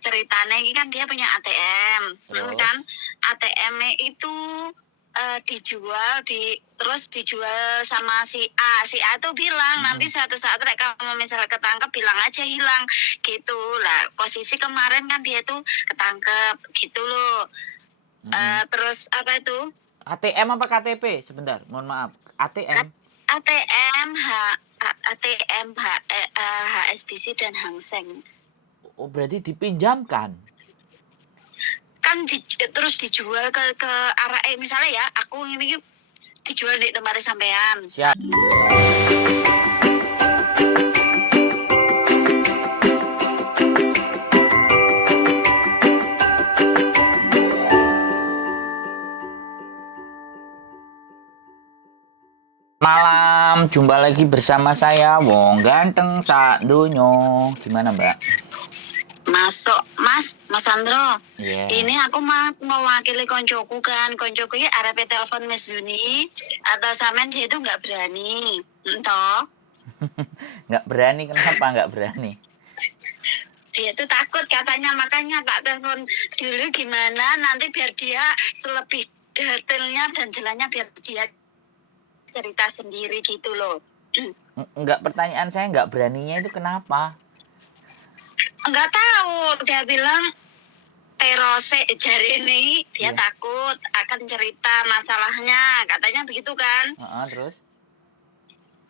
ceritanya ini kan dia punya ATM, kan ATM-nya itu terus dijual sama si A. Si A tuh bilang nanti suatu saat kamu misalnya ketangkep bilang aja hilang gitu lah. Posisi kemarin kan dia tuh ketangkep gitu loh. Terus apa itu? ATM apa KTP? Sebentar, mohon maaf. ATM. ATM HSBC dan Hang Seng. Oh, berarti dipinjamkan. Kan terus dijual ke arah misalnya ya aku ini dijual di tempat sampean. Siap. Malam, jumpa lagi bersama saya Wong Ganteng sak dunyo. Gimana Mbak? Masuk Mas Andro. Yeah. Ini aku mewakili koncoku kan. Koncoku ya arep telepon Miss Zuni atau sampean dia itu nggak berani. Entah. Nggak berani, kenapa nggak berani? Dia tuh takut katanya, makanya tak telepon dulu gimana nanti biar dia selebih detailnya dan jelasnya biar dia cerita sendiri gitu loh. Enggak, pertanyaan saya nggak beraninya itu kenapa? Enggak tahu, dia bilang terose jari ini dia takut akan cerita masalahnya, katanya begitu kan.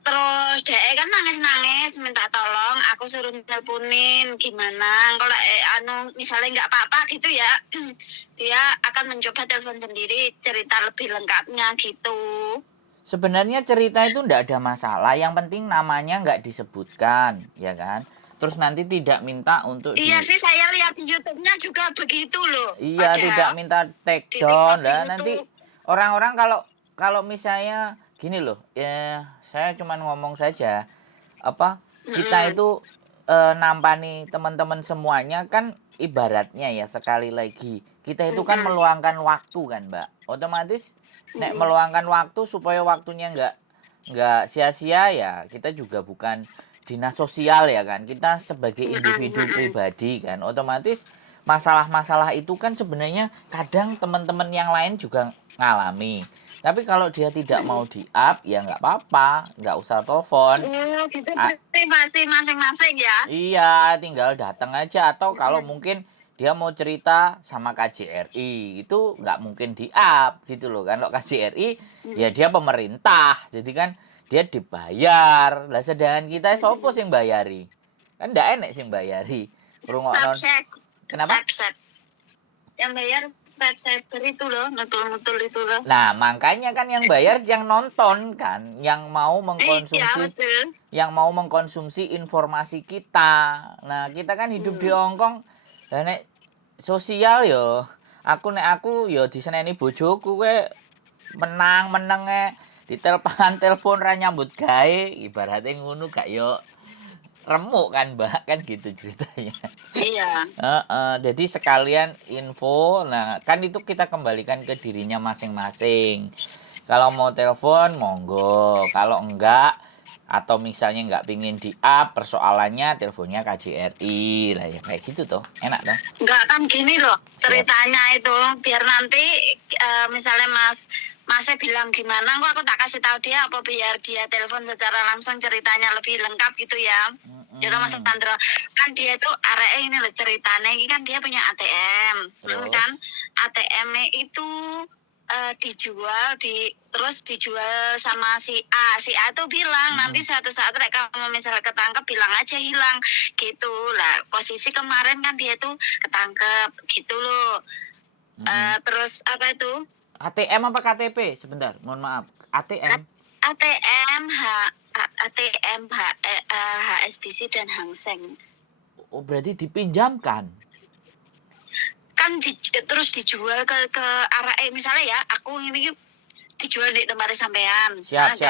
Terus dia kan nangis minta tolong, aku suruh nelponin gimana kalau misalnya nggak apa-apa gitu ya, dia akan mencoba telepon sendiri cerita lebih lengkapnya gitu. Sebenarnya cerita itu nggak ada masalah, yang penting namanya nggak disebutkan, ya kan? Terus nanti tidak minta untuk Iya sih, saya lihat di YouTube-nya juga begitu loh. Iya, tidak minta take down lah. Nanti orang-orang kalau misalnya gini loh, ya saya cuma ngomong saja, kita itu nampani teman-teman semuanya kan ibaratnya ya, sekali lagi kita itu kan meluangkan waktu kan Mbak, otomatis nek meluangkan waktu supaya waktunya nggak sia-sia ya, kita juga bukan dinas sosial ya kan, kita sebagai individu pribadi kan, otomatis masalah-masalah itu kan sebenarnya kadang teman-teman yang lain juga ngalami. Tapi kalau dia tidak mau di-up, ya nggak apa-apa, nggak usah telepon. Gitu privasi masing-masing ya? Iya, tinggal datang aja. Atau kalau mungkin dia mau cerita sama KJRI, itu nggak mungkin di-up gitu loh kan. Kalau KJRI, ya dia pemerintah, jadi kan dia dibayar. Lah sedangkan kita sopo sing bayari? Kan ndak enek sing bayari. Kenapa? Yang bayar subscriber itu loh, nutul itu loh. Nah, makanya kan yang bayar yang nonton kan, yang mau mengkonsumsi, yang mau mengkonsumsi informasi kita. Nah, kita kan hidup di Hongkong, dan nek sosial yo, aku diseneni bojoku kowe menang telepon ra nyambut gawe, ibaratnya ngono gak yo remuk kan Mbak, kan gitu ceritanya. Iya. Jadi sekalian info, nah kan itu kita kembalikan ke dirinya masing-masing. Kalau mau telepon monggo, kalau enggak atau misalnya enggak pingin di-up persoalannya, teleponnya KJRI lah ya, kayak gitu tuh, enak tuh. Enggak kan gini loh ceritanya itu, biar nanti misalnya Masnya bilang gimana, kok aku tak kasih tahu dia apa biar dia telepon secara langsung ceritanya lebih lengkap gitu ya. Ya kan Mas Andro, kan dia itu area ini loh ceritanya, ini kan dia punya ATM, kan ATM-nya itu terus dijual sama si A. Si A tuh bilang nanti suatu saat kamu misalnya ketangkep bilang aja hilang gitu lah. Posisi kemarin kan dia tuh ketangkep gitu loh. Terus apa itu? ATM apa KTP? Sebentar, mohon maaf. ATM HSBC dan Hang Seng. Oh, berarti dipinjamkan. Kan terus dijual ke arah misalnya ya aku ini dijual di tempat sampean. Siap.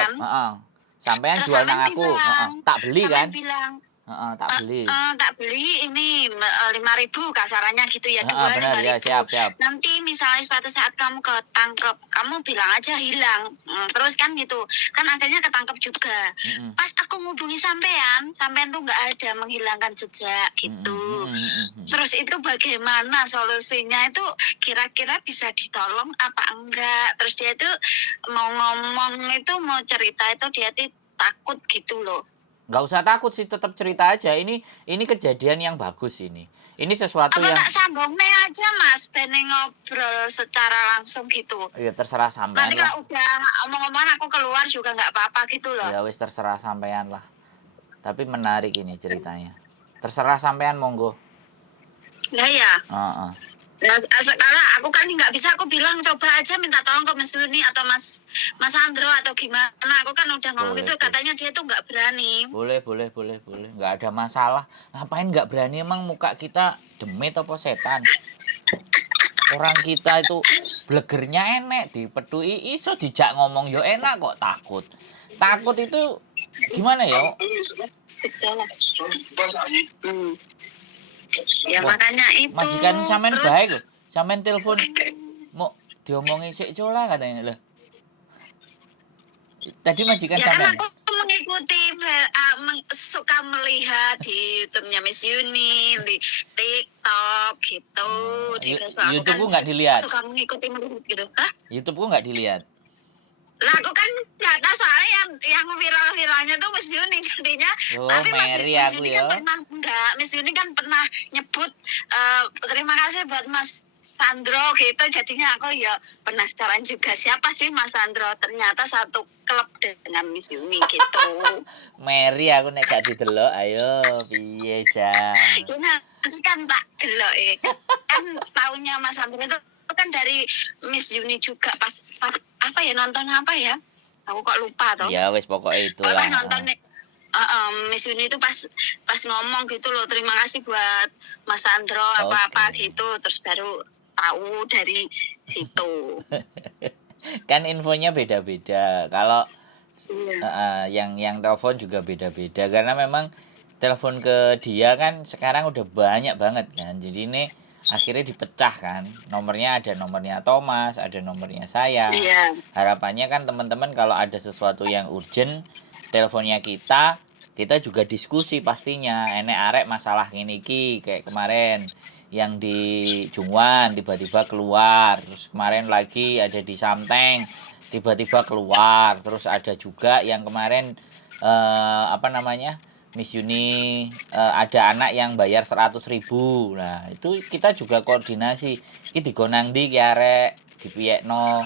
Sampean jual nang aku, tak beli kan? Bilang, Heeh, tak beli. Tak beli ini 5.000 kasarannya gitu ya, Heeh, 2 benar ya, 5.000. siap. Nanti misalnya suatu saat kamu ketangkep, kamu bilang aja hilang. Terus kan gitu, kan akhirnya ketangkep juga. Mm-mm. Pas aku ngubungi sampean tuh nggak ada menghilangkan jejak gitu. Terus itu bagaimana solusinya itu, kira-kira bisa ditolong apa enggak? Terus dia tuh mau ngomong itu, mau cerita itu dia tuh takut gitu loh. Nggak usah takut sih, tetap cerita aja. Ini kejadian yang bagus ini. Ini sesuatu Apa yang tak sambungnya aja Mas, Bene ngobrol secara langsung gitu. ya terserah sampean Nanti lah. kalau udah omong-omongan aku keluar juga nggak apa-apa gitu loh. Ya wis terserah sampean lah. Tapi menarik ini ceritanya. Terserah sampean monggo. Nah ya. Heeh. Nah, sekarang aku kan nggak bisa, aku bilang coba aja minta tolong ke Mas Yuni atau Mas Andro atau gimana. Aku kan udah ngomong Boleh, gitu, katanya dia tuh nggak berani. Boleh. Nggak ada masalah. Ngapain nggak berani, emang muka kita demit apa setan? Orang kita itu blegernya enek, dipedui iso, dijak ngomong yo enak kok takut. Takut itu gimana ya? Ya Wah, makanya itu. majikan sampean Terus baik loh. Sampean telepon mau diomongi sik cola katanya loh. Tadi majikan ya kan sampean. aku mengikuti suka melihat di YouTube-nya Miss Yuni, di TikTok gitu. Di Facebook. Aku YouTube-ku kan nggak dilihat. suka mengikuti gitu. Hah? YouTube-ku nggak dilihat. Lah aku kan nggak tahu soalnya yang viral-viralnya tuh Miss Yuni jadinya. Oh, Tapi Miss aku Yuni ya. kan Miss Yuni kan pernah nyebut terima kasih buat Mas Sandro gitu, jadinya aku ya penasaran juga siapa sih Mas Sandro, ternyata satu klub dengan Miss Yuni gitu. Mary aku nek gak didelok ayo piye jan. Ini nanti kan tak delok kan taunya Mas Sandro itu kan dari Miss Yuni juga, pas apa ya, nonton apa ya, aku kok lupa toh. Ya wis pokoknya itulah. Pas nonton Miss Yuni itu pas ngomong gitu loh, terima kasih buat Mas Sandro apa-apa gitu, terus baru tahu dari situ. Kan infonya beda-beda. Kalau yang telepon juga beda-beda karena memang telepon ke dia kan sekarang udah banyak banget kan. Jadi ini akhirnya dipecah kan. Nomornya ada nomornya Thomas, ada nomornya saya. Iya. Harapannya kan teman-teman kalau ada sesuatu yang urgent, teleponnya kita juga diskusi pastinya. Enek arek masalah ini ki kayak kemarin yang di Jungwan tiba-tiba keluar, terus kemarin lagi ada di Samteng tiba-tiba keluar, terus ada juga yang kemarin Miss Yuni ada anak yang bayar 100.000. Nah itu kita juga koordinasi, ini digonang di arek di piekno.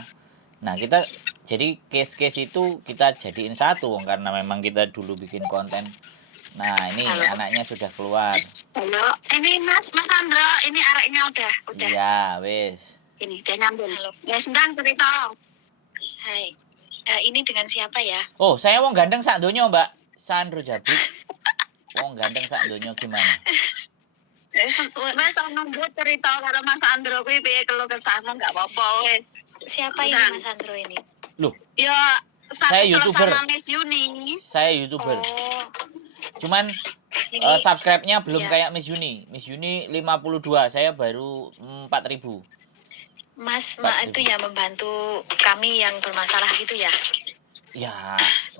Nah kita jadi case-case itu kita jadiin satu karena memang kita dulu bikin konten. Nah ini anaknya sudah keluar. Halo, ini Mas Sandro, ini areknya udah. Iya, wis. Ini dia nyambung. Halo. Ya sedang cerita. Hai. Ini dengan siapa ya? Oh, saya wong gandeng sak donya, Mbak. Sandro Jabrik. Wong gandeng sak donya gimana? Wes nunggu cerita karo Mas Sandro kuwi piye keluh kesahmu, enggak apa-apa wes. Siapa ini Mas Sandro ini? Loh, ya saya YouTuber. Sama Miss Yuni. Saya YouTuber. Oh. Cuman subscribe-nya belum kayak Miss Yuni. Miss Yuni 52, saya baru 4.000. Mas, itu ya membantu kami yang bermasalah gitu ya? Ya,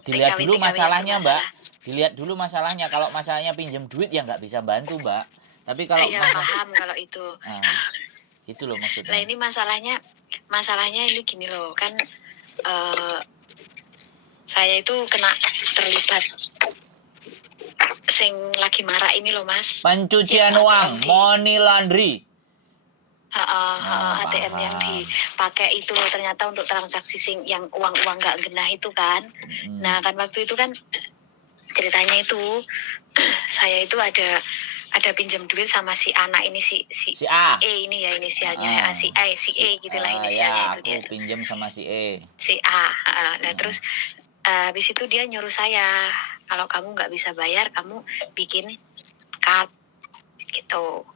dilihat dulu masalahnya, Mbak. Dilihat dulu masalahnya. Kalau masalahnya pinjam duit ya nggak bisa bantu, Mbak. Tapi kalau paham kalau itu. Itu loh maksudnya. Nah, ini masalahnya ini gini loh, kan saya itu terlibat sing lagi marah ini loh Mas. Pencucian uang, money laundry. ATM yang dipakai itu loh ternyata untuk transaksi yang uang nggak genah itu kan. Nah kan waktu itu kan ceritanya itu saya itu ada pinjam duit sama si anak ini si A. Si E ini ya inisialnya si E gitulah inisialnya itu dia. Aku pinjam sama si E. Si A. Nah terus habis itu dia nyuruh saya kalau kamu nggak bisa bayar kamu bikin card gitu.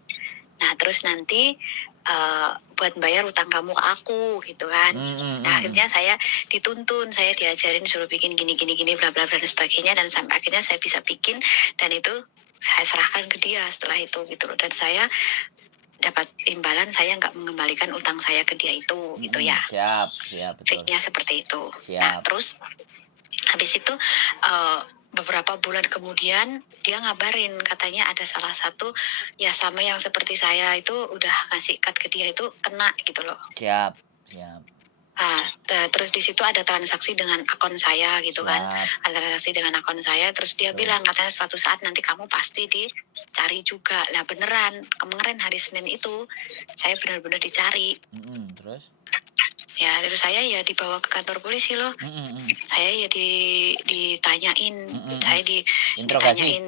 Nah terus nanti buat bayar utang kamu ke aku gitu kan. Nah akhirnya saya dituntun, saya diajarin suruh bikin gini bla bla bla dan sebagainya, dan sampai akhirnya saya bisa bikin dan itu saya serahkan ke dia setelah itu gitu loh. Dan saya dapat imbalan, saya nggak mengembalikan utang saya ke dia itu gitu ya. Siap, betul. Fake-nya seperti itu. Siap. Nah terus habis itu beberapa bulan kemudian dia ngabarin katanya ada salah satu ya sama yang seperti saya itu udah ngasih cut ke dia itu kena gitu loh. Siap. Terus di situ ada transaksi dengan akun saya gitu kan. Ada transaksi dengan akun saya, terus dia bilang katanya suatu saat nanti kamu pasti dicari juga. Lah beneran, kemarin hari Senin itu saya benar-benar dicari. Terus? Ya, terus saya ya dibawa ke kantor polisi loh. Saya ya ditanyain, saya ditanyain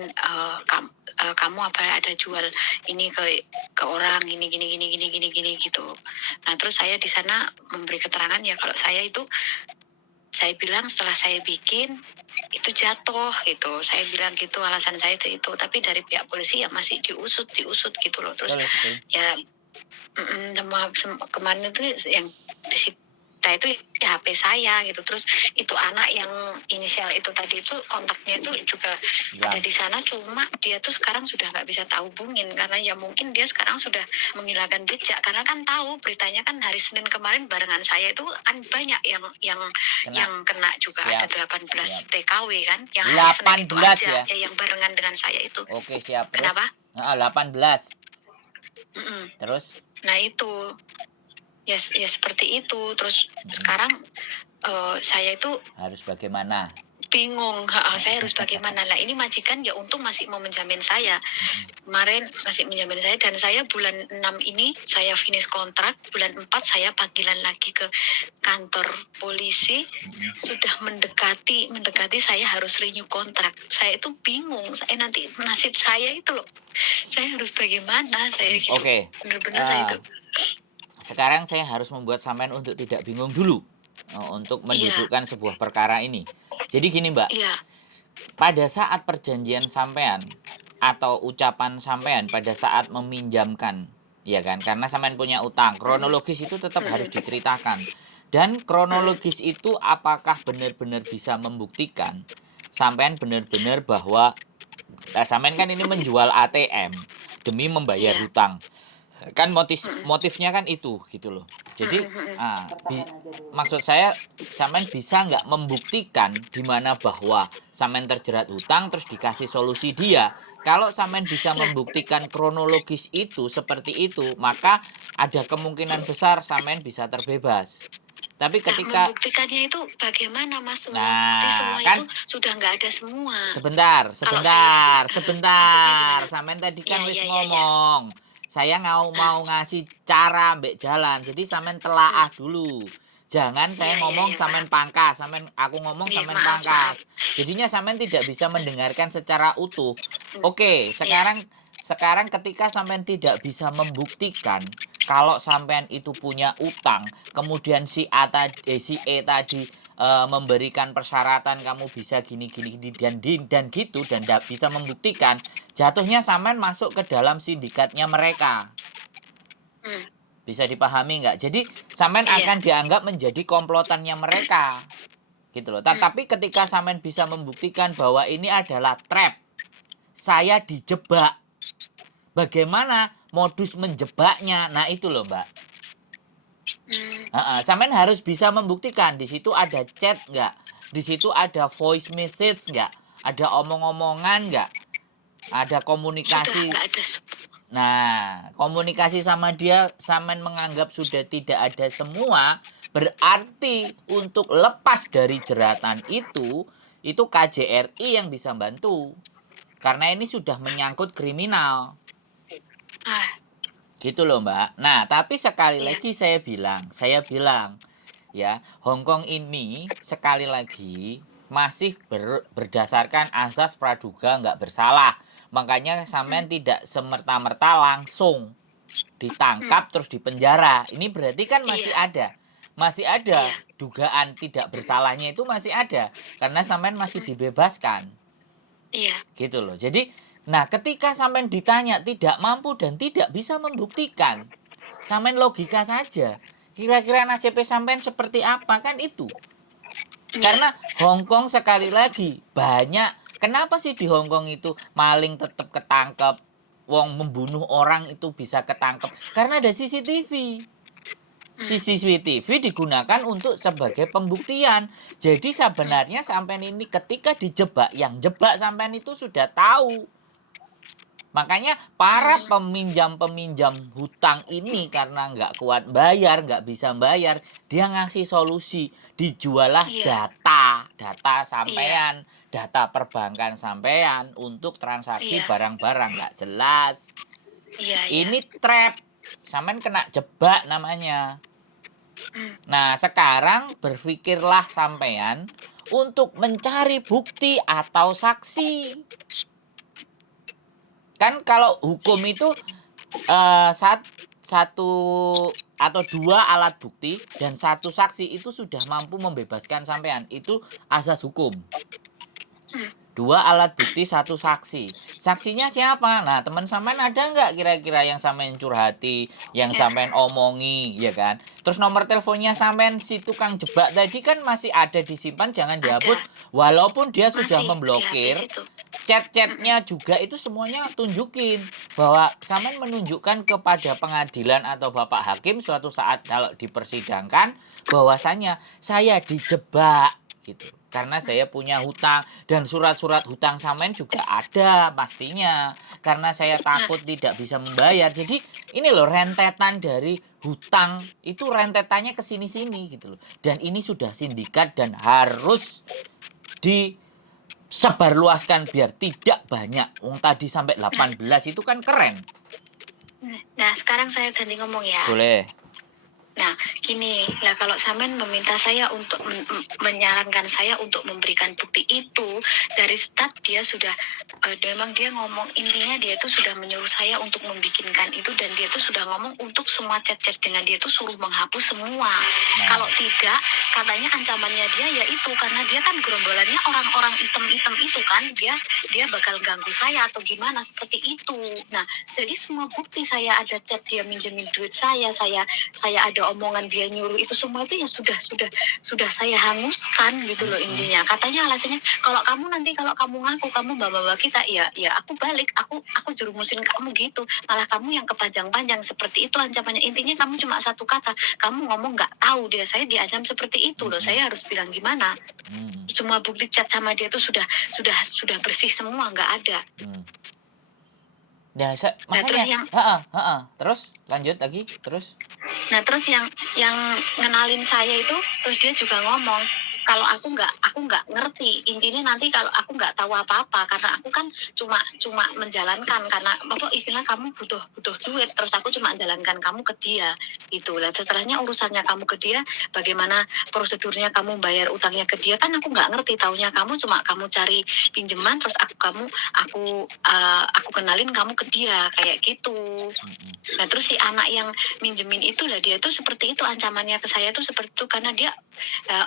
kamu apa ada jual ini ke orang gini gitu. Nah, terus saya di sana memberi keterangan ya kalau saya bilang setelah saya bikin itu jatuh gitu. Saya bilang gitu alasan saya itu, tapi dari pihak polisi ya masih diusut gitu loh. Terus ya kemarin itu yang disita itu ya HP saya gitu. Terus itu anak yang inisial itu tadi itu kontaknya itu juga ada di sana, cuma dia tuh sekarang sudah nggak bisa hubungin karena ya mungkin dia sekarang sudah menghilangkan jejak, karena kan tahu beritanya kan hari Senin kemarin barengan saya itu kan banyak yang kena juga. Ada 18 TKW kan yang hari Senin itu aja ya yang barengan dengan saya itu. Oke, siap. Terus? Kenapa? 18. Terus? Nah itu ya seperti itu. Terus sekarang saya itu harus bagaimana? Bingung, saya harus bagaimana. Lah ini majikan ya untung masih mau menjamin saya. Kemarin masih menjamin saya, dan saya bulan 6 ini saya finish kontrak, bulan 4 saya panggilan lagi ke kantor polisi. Sudah mendekati saya harus renew kontrak. Saya itu bingung, saya nanti nasib saya itu loh. Saya harus bagaimana, saya gitu. Oke. Benar-benar saya itu. Sekarang saya harus membuat sampean untuk tidak bingung dulu untuk mendudukkan sebuah perkara ini. Jadi gini Mbak, pada saat perjanjian sampean atau ucapan sampean pada saat meminjamkan, ya kan, karena sampean punya utang, kronologis itu tetap harus diceritakan. Dan kronologis itu apakah benar-benar bisa membuktikan sampean benar-benar bahwa sampean kan ini menjual ATM demi membayar hutang. Kan motifnya kan itu gitu loh. Jadi maksud saya sampean bisa nggak membuktikan di mana bahwa sampean terjerat hutang terus dikasih solusi dia. Kalau sampean bisa membuktikan kronologis itu seperti itu, maka ada kemungkinan besar sampean bisa terbebas. Tapi ketika membuktikannya itu bagaimana Mas? Nah, semua kan, itu sudah nggak ada semua. Sebentar. Sampean tadi kan wis ngomong. Saya mau ngasih cara mbek jalan. Jadi sampean telaah dulu. Jangan saya ngomong sampean pangkas, aku ngomong sampean pangkas. Jadinya sampean tidak bisa mendengarkan secara utuh. Oke, sekarang ketika sampean tidak bisa membuktikan kalau sampean itu punya utang, kemudian si E tadi memberikan persyaratan kamu bisa gini dan gitu dan tidak bisa membuktikan, jatuhnya sampean masuk ke dalam sindikatnya mereka. Bisa dipahami nggak? Jadi sampean akan dianggap menjadi komplotannya mereka, gitu loh. Tapi ketika sampean bisa membuktikan bahwa ini adalah trap, saya dijebak, bagaimana modus menjebaknya? Nah itu loh Mbak. Sampean harus bisa membuktikan di situ ada chat nggak, di situ ada voice message nggak, ada omong-omongan nggak, ada komunikasi. Nah, komunikasi sama dia sampean menganggap sudah tidak ada semua, berarti untuk lepas dari jeratan itu KJRI yang bisa bantu. Karena ini sudah menyangkut kriminal. Gitu loh Mbak. Nah, tapi sekali lagi saya bilang ya, Hongkong ini sekali lagi masih berdasarkan azas praduga nggak bersalah. Makanya sampean tidak semerta-merta langsung ditangkap terus dipenjara. Ini berarti kan masih ada dugaan tidak bersalahnya itu masih ada karena sampean masih dibebaskan. Gitu loh. Jadi nah, ketika sampean ditanya tidak mampu dan tidak bisa membuktikan, sampean logika saja. Kira-kira nasib sampean seperti apa kan itu? Karena Hongkong sekali lagi banyak Kenapa sih di Hong Kong itu maling tetap ketangkep, wong membunuh orang itu bisa ketangkep? Karena ada CCTV. CCTV digunakan untuk sebagai pembuktian. Jadi sebenarnya sampean ini ketika dijebak, yang jebak sampean itu sudah tahu. Makanya para peminjam-peminjam hutang ini karena nggak kuat bayar, nggak bisa bayar, dia ngasih solusi. Dijualah Iya. data sampean, data perbankan sampean untuk transaksi Iya. barang-barang nggak jelas. Iya. Ini trap, sampean kena jebak namanya. Nah, sekarang berpikirlah sampean untuk mencari bukti atau saksi. Kan kalau hukum itu satu atau dua alat bukti dan satu saksi itu sudah mampu membebaskan sampean. Itu asas hukum. Dua alat bukti, satu saksi. Saksinya siapa? Nah, teman sampean ada nggak kira-kira yang sampean curhati, yang sampean omongi, ya kan? Terus nomor teleponnya sampean si tukang jebak tadi kan masih ada disimpan, jangan dihapus. Walaupun dia sudah memblokir, chat-chatnya juga itu semuanya tunjukin bahwa sampean menunjukkan kepada pengadilan atau Bapak Hakim suatu saat kalau dipersidangkan bahwasanya saya dijebak gitu. Karena saya punya hutang dan surat-surat hutang sampean juga ada pastinya. Karena saya takut tidak bisa membayar. Jadi ini loh rentetan dari hutang itu rentetannya ke sini-sini gitu loh. Dan ini sudah sindikat dan harus disebarluaskan biar tidak banyak. Wong tadi sampai 18 itu kan keren. Nah, sekarang saya ganti ngomong ya. Boleh. Nah, gini, lah kalau sampean meminta saya untuk menyarankan saya untuk memberikan bukti itu, dari start dia sudah memang dia ngomong, intinya dia itu sudah menyuruh saya untuk membikinkan itu, dan dia itu sudah ngomong untuk semua chat-chat dengan dia itu suruh menghapus semua. Kalau tidak, katanya ancamannya dia yaitu karena dia kan gerombolannya orang-orang item-item itu kan, dia bakal ganggu saya atau gimana seperti itu. Nah, jadi semua bukti saya ada chat dia minjemin duit saya ada omongan dia nyuruh, itu semua itu ya sudah saya hanguskan gitu loh intinya. Katanya alasannya kalau kamu ngaku kamu bawa kita, ya aku balik, aku jerumusin kamu gitu, malah kamu yang kepanjang-panjang seperti itu ancamannya. Intinya kamu cuma satu kata, kamu ngomong nggak tahu dia, saya diancam seperti itu loh, saya harus bilang gimana? Semua bukti chat sama dia itu sudah bersih semua, nggak ada. Nah, makanya terus lanjut lagi terus. Nah, terus yang ngenalin saya itu, terus dia juga ngomong kalau aku nggak ngerti, intinya nanti kalau aku nggak tahu apa-apa karena aku kan cuma menjalankan, karena apa istilah kamu butuh duit, terus aku cuma menjalankan kamu ke dia itu lah. Setelahnya urusannya kamu ke dia, bagaimana prosedurnya kamu bayar utangnya ke dia, kan aku nggak ngerti. Taunya kamu cari pinjaman, terus aku kenalin kamu ke dia kayak gitu. Nah, terus si anak yang minjemin itu lah, dia tuh seperti itu ancamannya ke saya tuh seperti itu, karena dia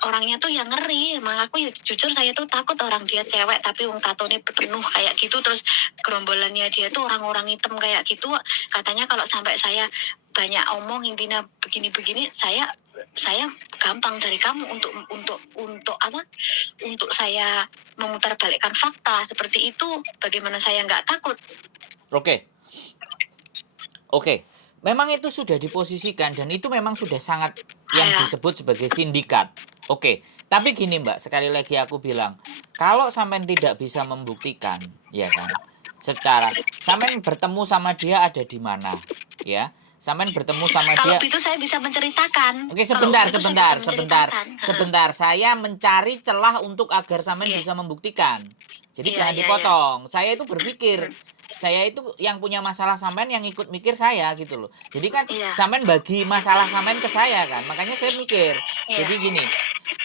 orangnya tuh yang ngeri. Emang aku ya jujur saya tuh takut, orang dia cewek tapi wong tatone penuh kayak gitu, terus gerombolannya dia tuh orang-orang hitam kayak gitu. Katanya kalau sampai saya banyak omong intinya begini-begini, saya gampang dari kamu untuk apa? Untuk saya memutarbalikkan fakta seperti itu. Bagaimana saya nggak takut? Oke. Memang itu sudah diposisikan dan itu memang sudah sangat yang disebut sebagai sindikat. Oke. Tapi gini Mbak, sekali lagi aku bilang, kalau sampean tidak bisa membuktikan, ya kan? Secara sampean bertemu sama dia ada di mana, ya? Sampean bertemu sama dia. Kalau itu saya bisa menceritakan. Oke, sebentar. Saya mencari celah untuk agar sampean bisa membuktikan. Jadi jangan dipotong. Saya itu berpikir, saya itu yang punya masalah sampean yang ikut mikir saya gitu loh. Jadi kan sampean bagi masalah sampean ke saya kan. Makanya saya mikir. Jadi gini,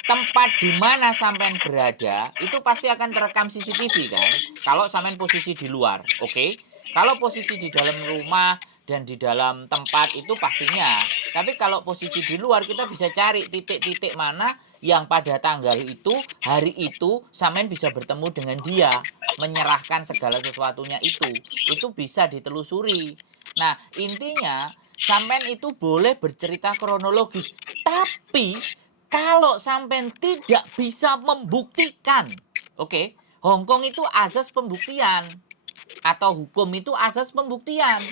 tempat di mana sampean berada itu pasti akan terekam CCTV kan. Kalau sampean posisi di luar, oke? Kalau posisi di dalam rumah dan di dalam tempat itu pastinya. Tapi kalau posisi di luar kita bisa cari titik-titik mana yang pada tanggal itu, hari itu sampean bisa bertemu dengan dia, menyerahkan segala sesuatunya itu bisa ditelusuri. Nah, intinya sampean itu boleh bercerita kronologis, tapi kalau sampean tidak bisa membuktikan, oke, Hongkong itu azas pembuktian. Atau hukum itu asas pembuktian.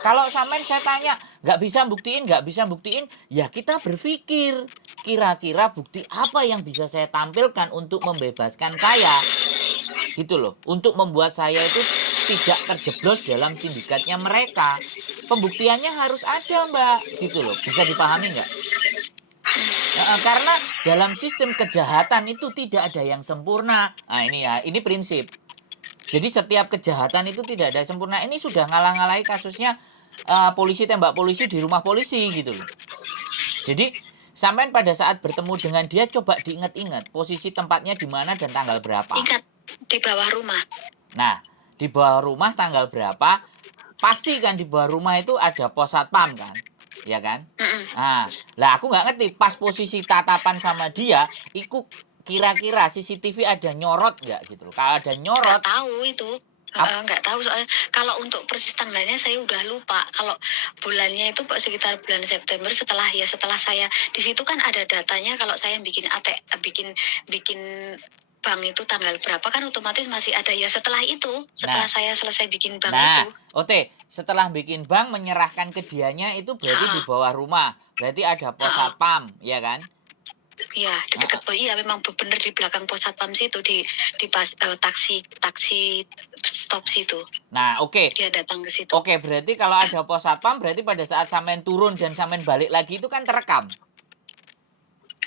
Kalau sampean saya tanya, nggak bisa buktiin, ya kita berpikir, kira-kira bukti apa yang bisa saya tampilkan untuk membebaskan saya, gitu loh. Untuk membuat saya itu tidak terjeblos dalam sindikatnya mereka. Pembuktiannya harus ada, Mbak, gitu loh. Bisa dipahami nggak? Karena dalam sistem kejahatan itu tidak ada yang sempurna. Nah ini ya, ini prinsip. Jadi setiap kejahatan itu tidak ada sempurna. Ini sudah ngalah-ngalahi kasusnya polisi tembak polisi di rumah polisi gitu loh. Jadi sampean pada saat bertemu dengan dia coba diingat-ingat posisi tempatnya di mana dan tanggal berapa. Ingat, di bawah rumah. Nah, di bawah rumah tanggal berapa? Pasti kan di bawah rumah itu ada pos satpam kan? Ya kan? Nah, lah aku nggak ngerti pas posisi tatapan sama dia, ikut kira-kira CCTV ada nyorot nggak gitu loh. Kalau ada nyorot, Nggak tahu itu. Nggak tahu soalnya kalau untuk persis tanggalnya saya udah lupa. Kalau bulannya itu sekitar bulan September setelah saya di situ kan ada datanya kalau saya bikin bikin bank itu tanggal berapa kan otomatis masih ada ya setelah saya selesai bikin bank itu. Setelah bikin bank menyerahkan ke dianya itu berarti di bawah rumah. Berarti ada pos satpam, ya kan? Iya, di dekat iya memang benar di belakang pos satpam situ di pas taksi stop situ. Nah, oke. Dia datang ke situ. Oke, berarti kalau ada pos satpam berarti pada saat sampean turun dan sampean balik lagi itu kan terekam.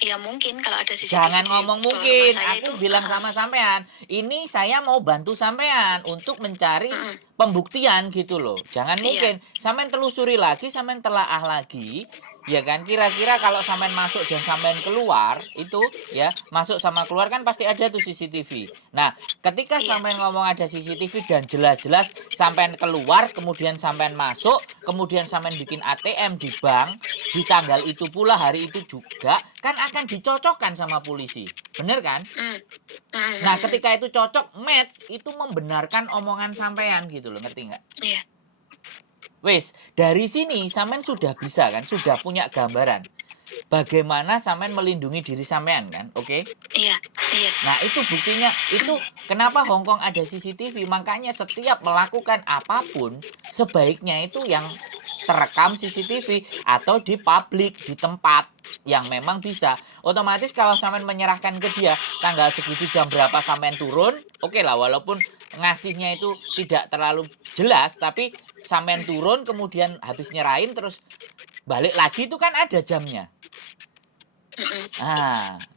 Ya mungkin kalau ada CCTV. Jangan ngomong mungkin, aku bilang sama sampean, ini saya mau bantu sampean untuk mencari pembuktian gitu loh. Jangan mungkin, sampean telusuri lagi, sampean telaah lagi, ya kan? Kira-kira kalau sampean masuk dan sampean keluar, itu ya, masuk sama keluar kan pasti ada tuh CCTV. Nah, ketika sampean ngomong ada CCTV dan jelas-jelas sampean keluar, kemudian sampean masuk, kemudian sampean bikin ATM di bank, di tanggal itu pula, hari itu juga, kan akan dicocokkan sama polisi. Bener kan? Nah, ketika itu cocok, match, itu membenarkan omongan sampean gitu loh, ngerti nggak? Iya. Wes, dari sini sampean sudah bisa kan, sudah punya gambaran bagaimana sampean melindungi diri sampean kan, oke? Iya. Nah, itu buktinya, itu kenapa Hongkong ada CCTV, makanya setiap melakukan apapun sebaiknya itu yang terekam CCTV atau di publik, di tempat yang memang bisa. Otomatis kalau sampean menyerahkan ke dia tanggal segitu jam berapa sampean turun, oke lah, walaupun ngasihnya itu tidak terlalu jelas, tapi sampean turun kemudian habis nyerahin terus balik lagi itu kan ada jamnya.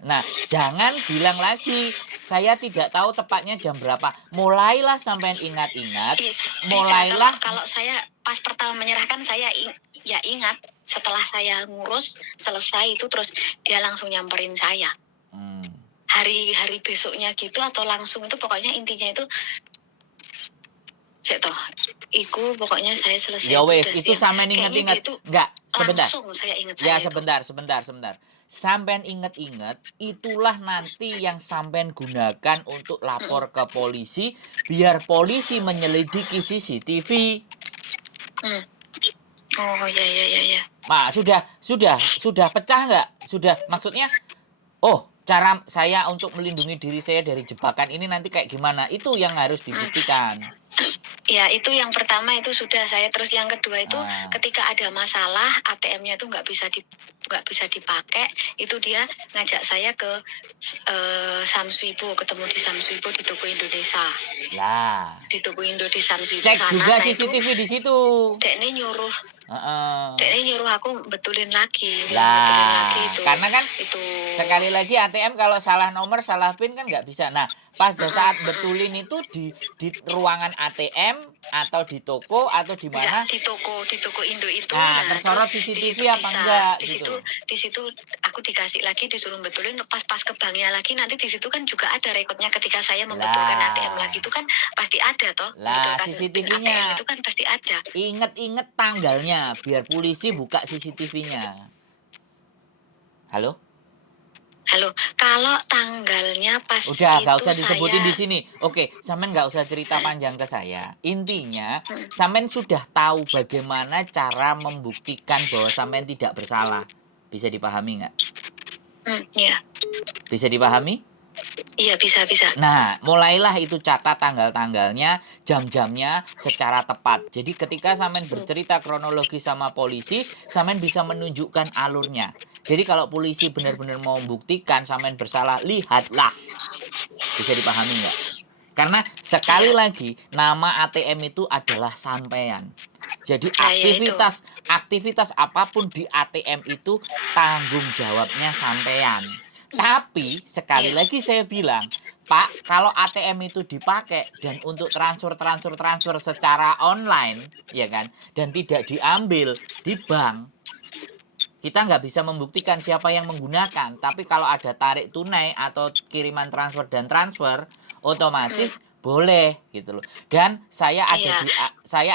Nah, jangan bilang lagi saya tidak tahu tepatnya jam berapa. Mulailah sampean ingat-ingat. Mulailah. Kalau saya pas pertama menyerahkan saya ingat setelah saya ngurus selesai itu terus dia langsung nyamperin saya. Hari besoknya gitu atau langsung itu pokoknya intinya itu iku pokoknya saya selesai. Ya wes, itu sampean ingat-ingat. Enggak, sebentar. Langsung saya ingat ya, saya sebentar. Sampean ingat-ingat, itulah nanti yang sampean gunakan untuk lapor ke polisi biar polisi menyelidiki CCTV. Oh ya. Nah, sudah pecah nggak? Sudah, maksudnya, oh, cara saya untuk melindungi diri saya dari jebakan ini nanti kayak gimana? Itu yang harus dibuktikan. Ya, itu yang pertama itu sudah saya. Terus yang kedua itu ketika ada masalah ATM-nya itu nggak bisa dipakai, itu dia ngajak saya ke Samswipo, ketemu di Samswipo di Toko Indonesia. Lah. Di Toko Indo di Samswipo cek sana. Juga CCTV di situ. Dek ini nyuruh aku betulin lagi. Lah, itu. Karena kan itu sekali lagi ATM kalau salah nomor, salah PIN kan nggak bisa. Nah, pas saat betulin itu di ruangan ATM atau di toko atau di mana? Di toko Indo itu. Nah, tersorot CCTV apa enggak gitu. Di situ aku dikasih lagi disuruh betulin, pas ke banknya lagi nanti di situ kan juga ada rekodnya ketika saya membetulkan ATM lagi itu kan pasti ada toh. Lah, CCTV-nya itu kan pasti ada. Inget tanggalnya biar polisi buka CCTV-nya. Halo, kalau tanggalnya pas udah itu nggak usah disebutin saya... di sini. Oke, sampean nggak usah cerita panjang ke saya. Intinya, sampean sudah tahu bagaimana cara membuktikan bahwa sampean tidak bersalah. Bisa dipahami nggak? Iya. Bisa dipahami? Iya, bisa. Nah, mulailah itu catat tanggal-tanggalnya, jam-jamnya secara tepat. Jadi ketika sampean bercerita kronologi sama polisi, sampean bisa menunjukkan alurnya. Jadi kalau polisi benar-benar mau membuktikan sampean bersalah, lihatlah. Bisa dipahami nggak? Karena sekali Iya. lagi nama ATM itu adalah sampean. Jadi Nah, ya itu. aktivitas apapun di ATM itu tanggung jawabnya sampean. Tapi sekali Iya. lagi saya bilang, Pak, kalau ATM itu dipakai dan untuk transfer secara online, ya kan, dan tidak diambil di bank, kita nggak bisa membuktikan siapa yang menggunakan. Tapi kalau ada tarik tunai atau kiriman transfer dan transfer, otomatis boleh gitu loh. Dan saya Iya.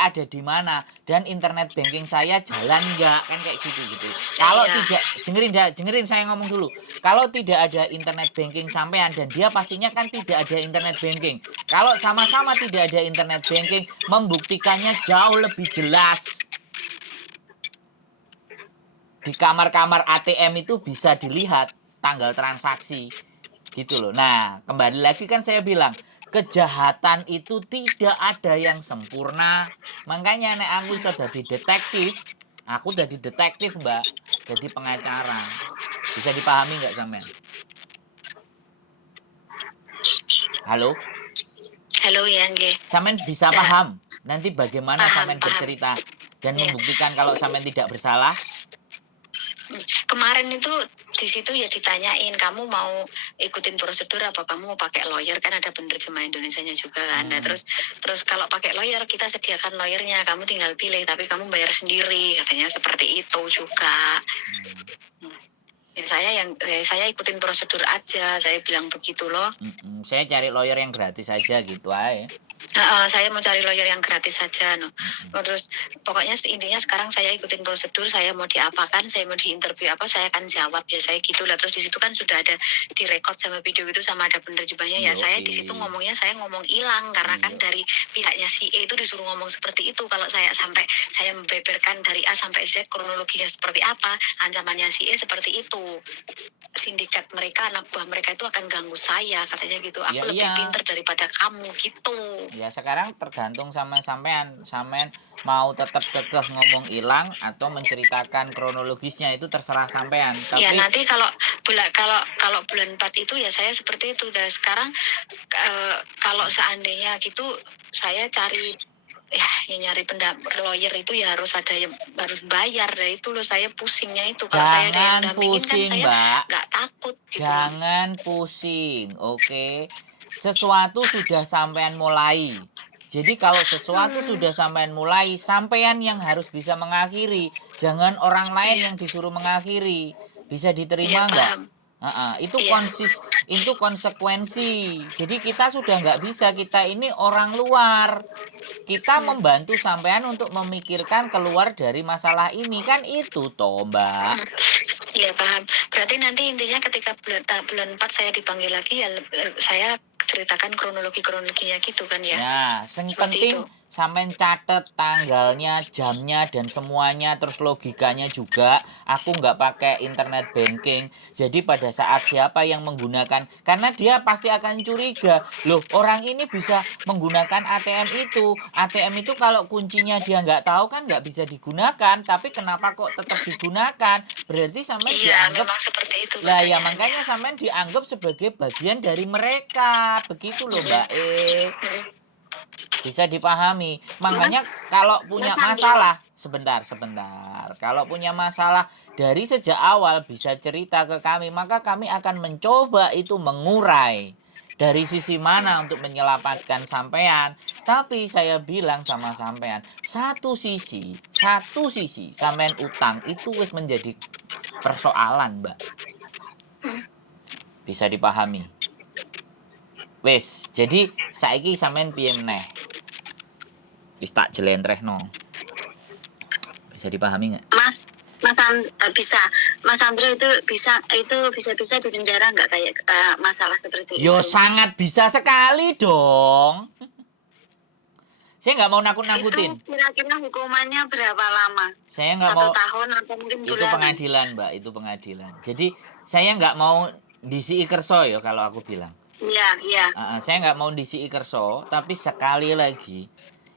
ada di mana dan internet banking saya jalan nggak, kan kayak gitu. Kalau Iya. tidak, dengerin saya ngomong dulu. Kalau tidak ada internet banking sampean dan dia pastinya kan tidak ada internet banking. Kalau sama-sama tidak ada internet banking, membuktikannya jauh lebih jelas. Di kamar-kamar ATM itu bisa dilihat tanggal transaksi gitu loh. Nah, kembali lagi kan saya bilang, kejahatan itu tidak ada yang sempurna. Makanya nek aku iso dadi detektif, aku dadi detektif, Mbak. Jadi pengacara. Bisa dipahami nggak sampean? Halo? Halo ya, nggih. Sampean bisa Nah, paham nanti bagaimana paham. sampean bercerita dan Iya. membuktikan kalau sampean tidak bersalah? Kemarin itu di situ ya ditanyain, kamu mau ikutin prosedur apa kamu mau pakai lawyer, kan ada penerjemah Indonesianya juga kan. Nah, terus kalau pakai lawyer kita sediakan lawyernya, kamu tinggal pilih tapi kamu bayar sendiri, katanya seperti itu juga. Ya, saya ikutin prosedur aja, saya bilang begitu loh. Saya cari lawyer yang gratis aja gitu aja. Saya mau cari lawyer yang gratis saja, no. Terus pokoknya intinya sekarang saya ikutin prosedur, saya mau diapakan, saya mau diinterview apa, saya akan jawab ya, saya gitu lah. Terus di situ kan sudah ada direkod sama video itu sama ada penerjemahnya ya. Saya di situ ngomongnya saya ngomong hilang karena kan dari pihaknya si E itu disuruh ngomong seperti itu. Kalau saya membeberkan dari A sampai Z kronologinya seperti apa, ancamannya si E seperti itu. Sindikat mereka, anak buah mereka itu akan ganggu saya, katanya gitu. Aku lebih pinter daripada kamu gitu. Ya sekarang tergantung sama sampean mau tetap kekeh ngomong hilang atau menceritakan kronologisnya, itu terserah sampean. Tapi ya nanti kalau bulan 4 itu ya saya seperti itu. Dan sekarang kalau seandainya gitu saya cari nyari lawyer itu ya harus ada yang harus bayar. Nah itu loh saya pusingnya itu. Kalau saya ada yang dampingin kan saya nggak takut gitu. Jangan pusing, oke? Sesuatu sudah sampean mulai. Jadi kalau sesuatu sudah sampean mulai, sampean yang harus bisa mengakhiri. Jangan orang lain yang disuruh mengakhiri. Bisa diterima nggak? Itu konsekuensi. Jadi kita sudah nggak bisa, kita ini orang luar. Kita membantu sampean untuk memikirkan keluar dari masalah ini, kan itu toh, Mbak. Iya, paham. Berarti nanti intinya ketika bulan 4 saya dipanggil lagi ya saya ceritakan kronologinya gitu kan ya. Ya, yang penting sampean catet tanggalnya, jamnya, dan semuanya, terus logikanya juga. Aku nggak pakai internet banking, jadi pada saat siapa yang menggunakan, karena dia pasti akan curiga, loh orang ini bisa menggunakan ATM itu kalau kuncinya dia nggak tahu kan nggak bisa digunakan, tapi kenapa kok tetap digunakan? Berarti sampean dianggap memang seperti itu. Lah ya makanya sampean dianggap sebagai bagian dari mereka, begitu loh Mbak Bisa dipahami. Makanya kalau punya masalah, sebentar. Kalau punya masalah dari sejak awal bisa cerita ke kami, maka kami akan mencoba itu mengurai dari sisi mana untuk menyelamatkan sampean. Tapi saya bilang sama sampean, satu sisi sampean utang itu wis menjadi persoalan, Mbak. Bisa dipahami. Wis, jadi saiki sampean piye meneh? Wis tak jelentrehno. Bisa dipahami nggak? Mas Andro itu bisa dipenjara nggak kayak masalah seperti itu? Yo sangat bisa sekali dong. Saya nggak mau nakut-nakutin. Itu kira-kira hukumannya berapa lama? Saya nggak mau. 1 tahun atau mungkin bulan? Itu pengadilan, Mbak. Itu pengadilan. Jadi saya nggak mau Disi kerso ya kalau aku bilang. Iya. Saya nggak mau disi kerso, tapi sekali lagi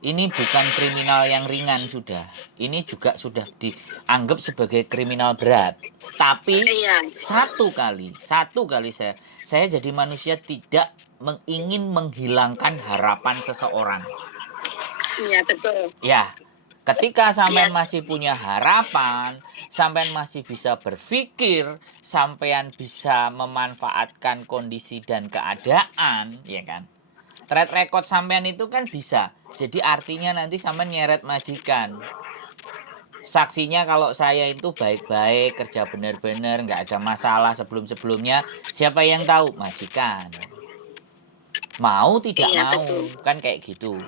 ini bukan kriminal yang ringan sudah. Ini juga sudah dianggap sebagai kriminal berat. Tapi Iya. satu kali saya jadi manusia tidak ingin menghilangkan harapan seseorang. Iya, betul. Ya, ketika sampean Iya. masih punya harapan, sampean masih bisa berpikir, sampean bisa memanfaatkan kondisi dan keadaan, ya kan? Track record sampean itu kan bisa. Jadi artinya nanti sampean nyeret majikan. Saksinya kalau saya itu baik-baik, kerja benar-benar, nggak ada masalah sebelum-sebelumnya, siapa yang tahu? Majikan. Mau tidak Iya, mau, betul. kan kayak gitu.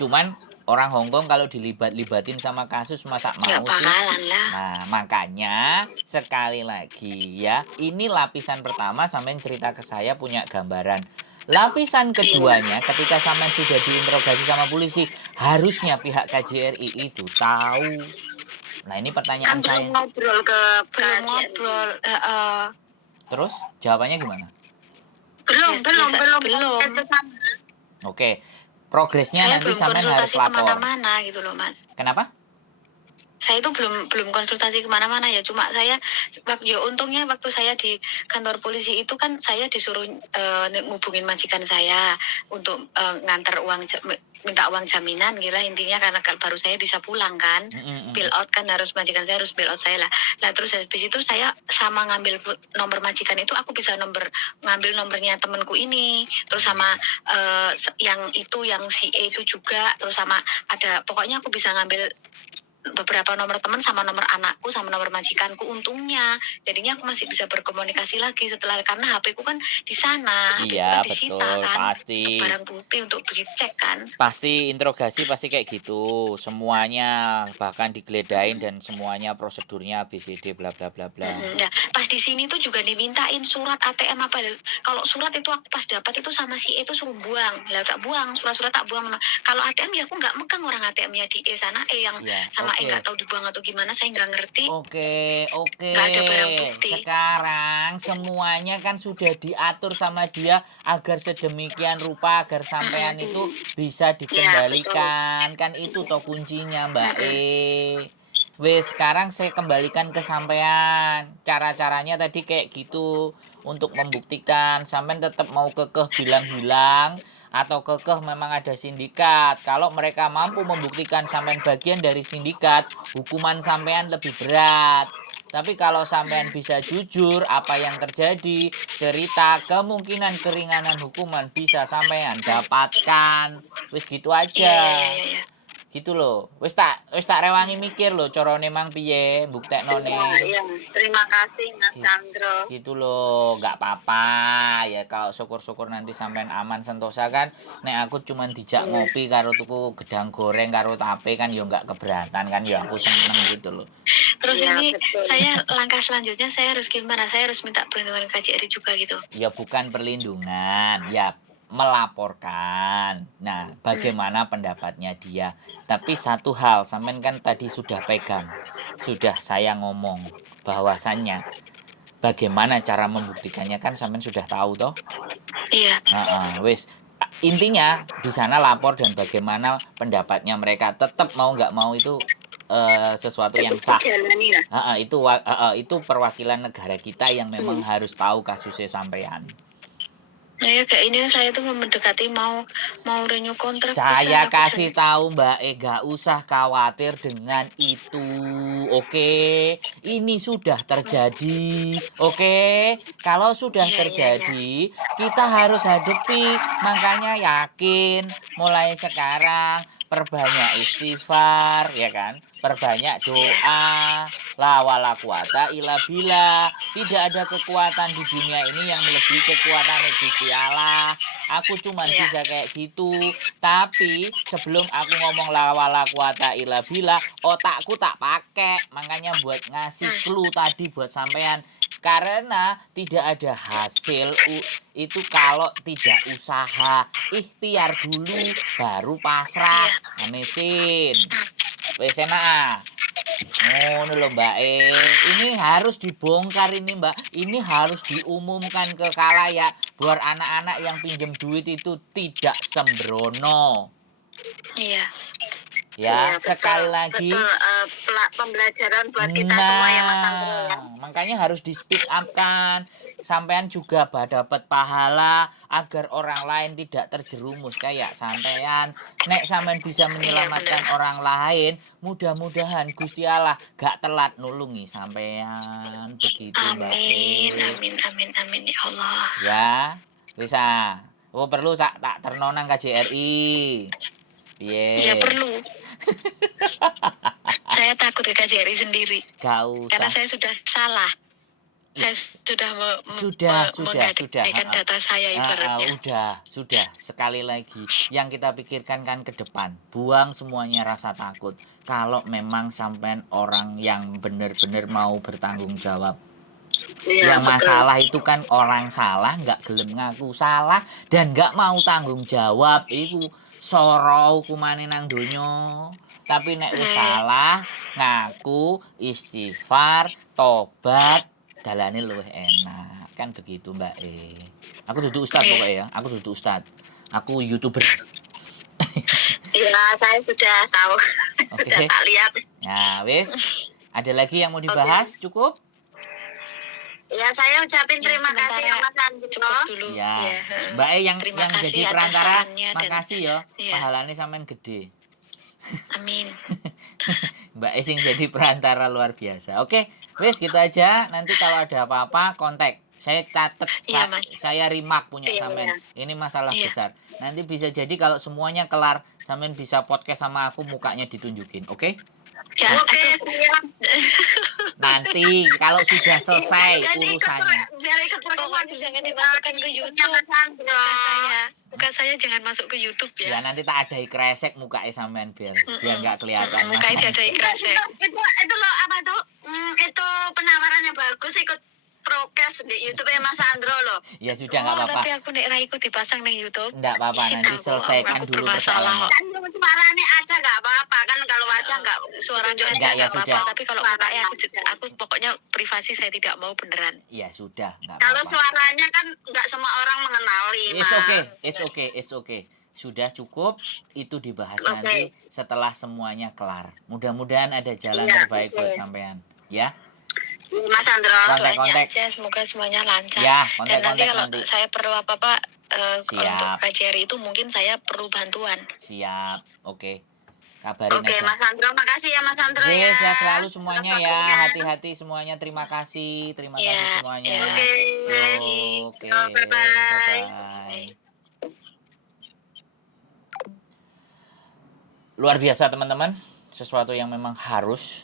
Cuman orang Hongkong kalau dilibatin sama kasus masa Nggak mau sih? bakalan lah. Nah, makanya sekali lagi ya, ini lapisan pertama sampean cerita ke saya punya gambaran. Lapisan keduanya ketika sampean sudah diinterogasi sama polisi, harusnya pihak KJRI itu tahu. Nah, ini pertanyaan Kan belum saya. ngobrol ke Belum KJRI. ngobrol. Terus jawabannya gimana? Belum Belum. ke sana. Oke. Progresnya Saya nanti belum sampean harus konsultasi lapor. kemana-mana gitu loh, Mas. Kenapa? Saya itu belum konsultasi kemana-mana ya, cuma saya ya untungnya waktu saya di kantor polisi itu kan saya disuruh ngubungin majikan saya untuk ngantar uang, minta uang jaminan gila intinya, karena baru saya bisa pulang kan. Bill out kan, harus majikan saya harus bill out saya lah. Nah terus habis itu saya sama ngambil nomor majikan itu, aku bisa ngambil nomornya temanku ini, terus sama yang si E itu juga, terus sama ada, pokoknya aku bisa ngambil beberapa nomor teman sama nomor anakku sama nomor majikanku untungnya. Jadinya aku masih bisa berkomunikasi lagi setelah, karena HP ku kan di sana. Iya, kan disita, betul, kan. pasti. Barang bukti untuk dicek kan. Pasti interogasi pasti kayak gitu. Semuanya bahkan digeledain dan semuanya prosedurnya ABCD bla bla bla bla. Nah, pas di sini tuh juga dimintain surat ATM apa. Kalau surat itu aku pas dapat itu sama si E itu suruh buang. Lah tak buang, surat-surat tak buang. Kalau ATM ya aku nggak megang orang ATM-nya di E sana, yang sama nggak tahu dibuang atau gimana, saya nggak ngerti. Oke. Nggak ada barang bukti. Sekarang semuanya kan sudah diatur sama dia agar sedemikian rupa agar sampean itu bisa dikendalikan. Kan itu toh kuncinya, Mbak E. Wes, sekarang saya kembalikan ke sampean. Cara-caranya tadi kayak gitu untuk membuktikan sampean tetap mau kekeh bilang hilang atau kekeh memang ada sindikat. Kalau mereka mampu membuktikan sampean bagian dari sindikat, hukuman sampean lebih berat. Tapi kalau sampean bisa jujur apa yang terjadi, cerita, kemungkinan keringanan hukuman bisa sampean dapatkan. Wis gitu aja. Iya. Gitu loh. Wis tak rewangi mikir loh carane mang piye mbukteknone. Iya. Terima kasih Mas Sandro. Gitu loh, nggak apa-apa ya, kalau syukur-syukur nanti sampean aman sentosa kan. Nek aku cuman dijak ngopi karo tuku gedang goreng karo tape kan ya nggak keberatan kan, ya aku seneng gitu loh. Terus Iya, ini betul. saya langkah selanjutnya saya harus gimana? Saya harus minta perlindungan KJRI juga gitu. Ya bukan perlindungan, ya melaporkan. Nah, bagaimana pendapatnya dia? Tapi satu hal, sampean kan tadi sudah pegang, sudah saya ngomong bahwasannya bagaimana cara membuktikannya kan sampean sudah tahu toh? Iya. Wis intinya di sana lapor dan bagaimana pendapatnya mereka, tetap mau nggak mau itu sesuatu yang sah. Itu perwakilan negara kita yang memang harus tahu kasusnya sampean. Ya kayak ini saya tuh mendekati mau renew kontrak. Saya kasih tahu Mbak E, gak usah khawatir dengan itu. Oke, ini sudah terjadi. Oke, kalau sudah terjadi kita harus hadapi. Makanya yakin mulai sekarang perbanyak istighfar, ya kan? Perbanyak doa. La wala quwata illa billah. Tidak ada kekuatan di dunia ini yang melebihi kekuatan Gusti Allah. Aku cuma bisa kayak gitu. Tapi sebelum aku ngomong la wala quwata illa billah, otakku tak pakai. Makanya buat ngasih clue tadi buat sampean. Karena tidak ada hasil itu kalau tidak usaha. Ikhtiar dulu baru pasrah. Amesin. Wes enak. Ngono lho Mbak ini harus dibongkar ini Mbak. Ini harus diumumkan ke khalayak biar anak-anak yang pinjam duit itu tidak sembrono. Iya. Ya, Iya, sekali betul, lagi. betul, pembelajaran buat kita semua ya Mas Andro ya. Makanya harus di speak up kan. Sampean juga dapat pahala agar orang lain tidak terjerumus kayak sampean. Nek sampean bisa menyelamatkan orang lain, mudah-mudahan Gusti Allah gak telat nulungi sampean. Begitu Mbak. Amin ya Allah. Ya, bisa. Oh perlu tak ternonang KJRI. Iya perlu. Saya takut ke KJRI sendiri. Gak usah. Karena saya sudah salah. Saya sudah menggadaikan data saya ibaratnya. Sudah. Sekali lagi, yang kita pikirkan kan ke depan. Buang semuanya rasa takut. Kalau memang sampean orang yang benar-benar mau bertanggung jawab. Iya, Yang masalah itu kan orang salah, nggak gelem ngaku salah dan nggak mau tanggung jawab. Itu soro hukumane nang donya. Tapi nek wis salah, ngaku, istighfar, tobat, dalane luwih enak. Kan begitu, Mbak. Aku duduk ustad pokoknya ya. Aku duduk ustad. Aku YouTuber. Iya, saya sudah tahu. Oke. Sudah tak lihat. Nah, wis. Ada lagi yang mau dibahas? Cukup? Ya, saya ucapin terima kasih ya Mas Andro. Cukup dulu. Ya. Ya. Mbak yang kasih jadi atas perantara, sarannya dan- makasih ya. Iya. Pahalanya sampean gede. Amin. Mbak sing jadi perantara luar biasa. Oke, wis gitu aja. Nanti kalau ada apa-apa kontak. Saya catet, Iya, Mas. saya rimak punya Iya, sampean. Ini masalah Iya. besar. Nanti bisa jadi kalau semuanya kelar, sampean bisa podcast sama aku mukanya ditunjukin, oke? Ya, Oke, siap. Nanti kalau sudah selesai urusannya. Biar ikut Pokoknya jangan dimasukkan ke YouTube. Mas Andro. Muka saya jangan masuk ke YouTube Ya ya. nanti tak adai kresek mukanya sampean biar nggak kelihatan. Mukanya ada kresek. Itu loh apa tuh? Itu penawarannya bagus, ikut prokes di YouTube ya Mas Andro loh. Ya sudah nggak apa-apa. Tapi aku nek ra ikut dipasang ning YouTube. Enggak apa-apa, Izin nanti aku, selesaikan aku dulu bermasalah persoalannya. Kan suaranya aja nggak apa-apa kan, kalau wajah nggak Suaranya aja Enggak, ya nggak sudah. apa-apa. Tapi kalau mukanya aku pokoknya privasi saya tidak mau beneran. Ya sudah, nggak kalau apa-apa. suaranya kan nggak semua orang mengenali. It's okay. Sudah cukup, itu dibahas Oke. nanti setelah semuanya kelar. Mudah-mudahan ada jalan Iya, terbaik buat oke. sampean. Ya, Mas Andro. Kontak. Doanya aja semoga semuanya lancar. ya, Dan nanti kontak kalau nanti. saya perlu apa-apa kalau Siap. untuk KJRI itu mungkin saya perlu bantuan. Siap, oke. Kabarin Oke, aja. Mas Andro, makasih ya Mas Andro Oke, ya. sehat selalu semuanya Atas ya. waktunya. Hati-hati semuanya. Terima kasih Ya, semuanya. ya. Oke. Oke, Bye-bye. bye-bye. Luar biasa teman-teman, sesuatu yang memang harus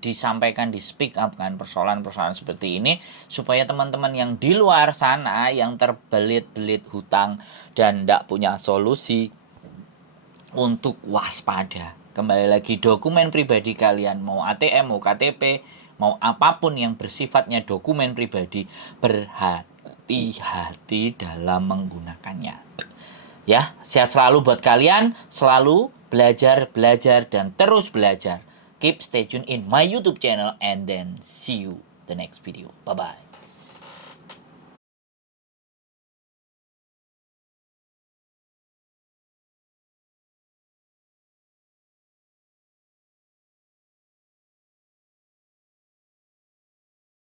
disampaikan, di speak up kan persoalan-persoalan seperti ini supaya teman-teman yang di luar sana yang terbelit-belit hutang dan tidak punya solusi untuk waspada. Kembali lagi, dokumen pribadi kalian mau ATM, mau KTP, mau apapun yang bersifatnya dokumen pribadi, berhati-hati dalam menggunakannya. Ya, sehat selalu buat kalian, selalu belajar, dan terus belajar. Keep stay tune in my YouTube channel and then see you the next video. Bye-bye.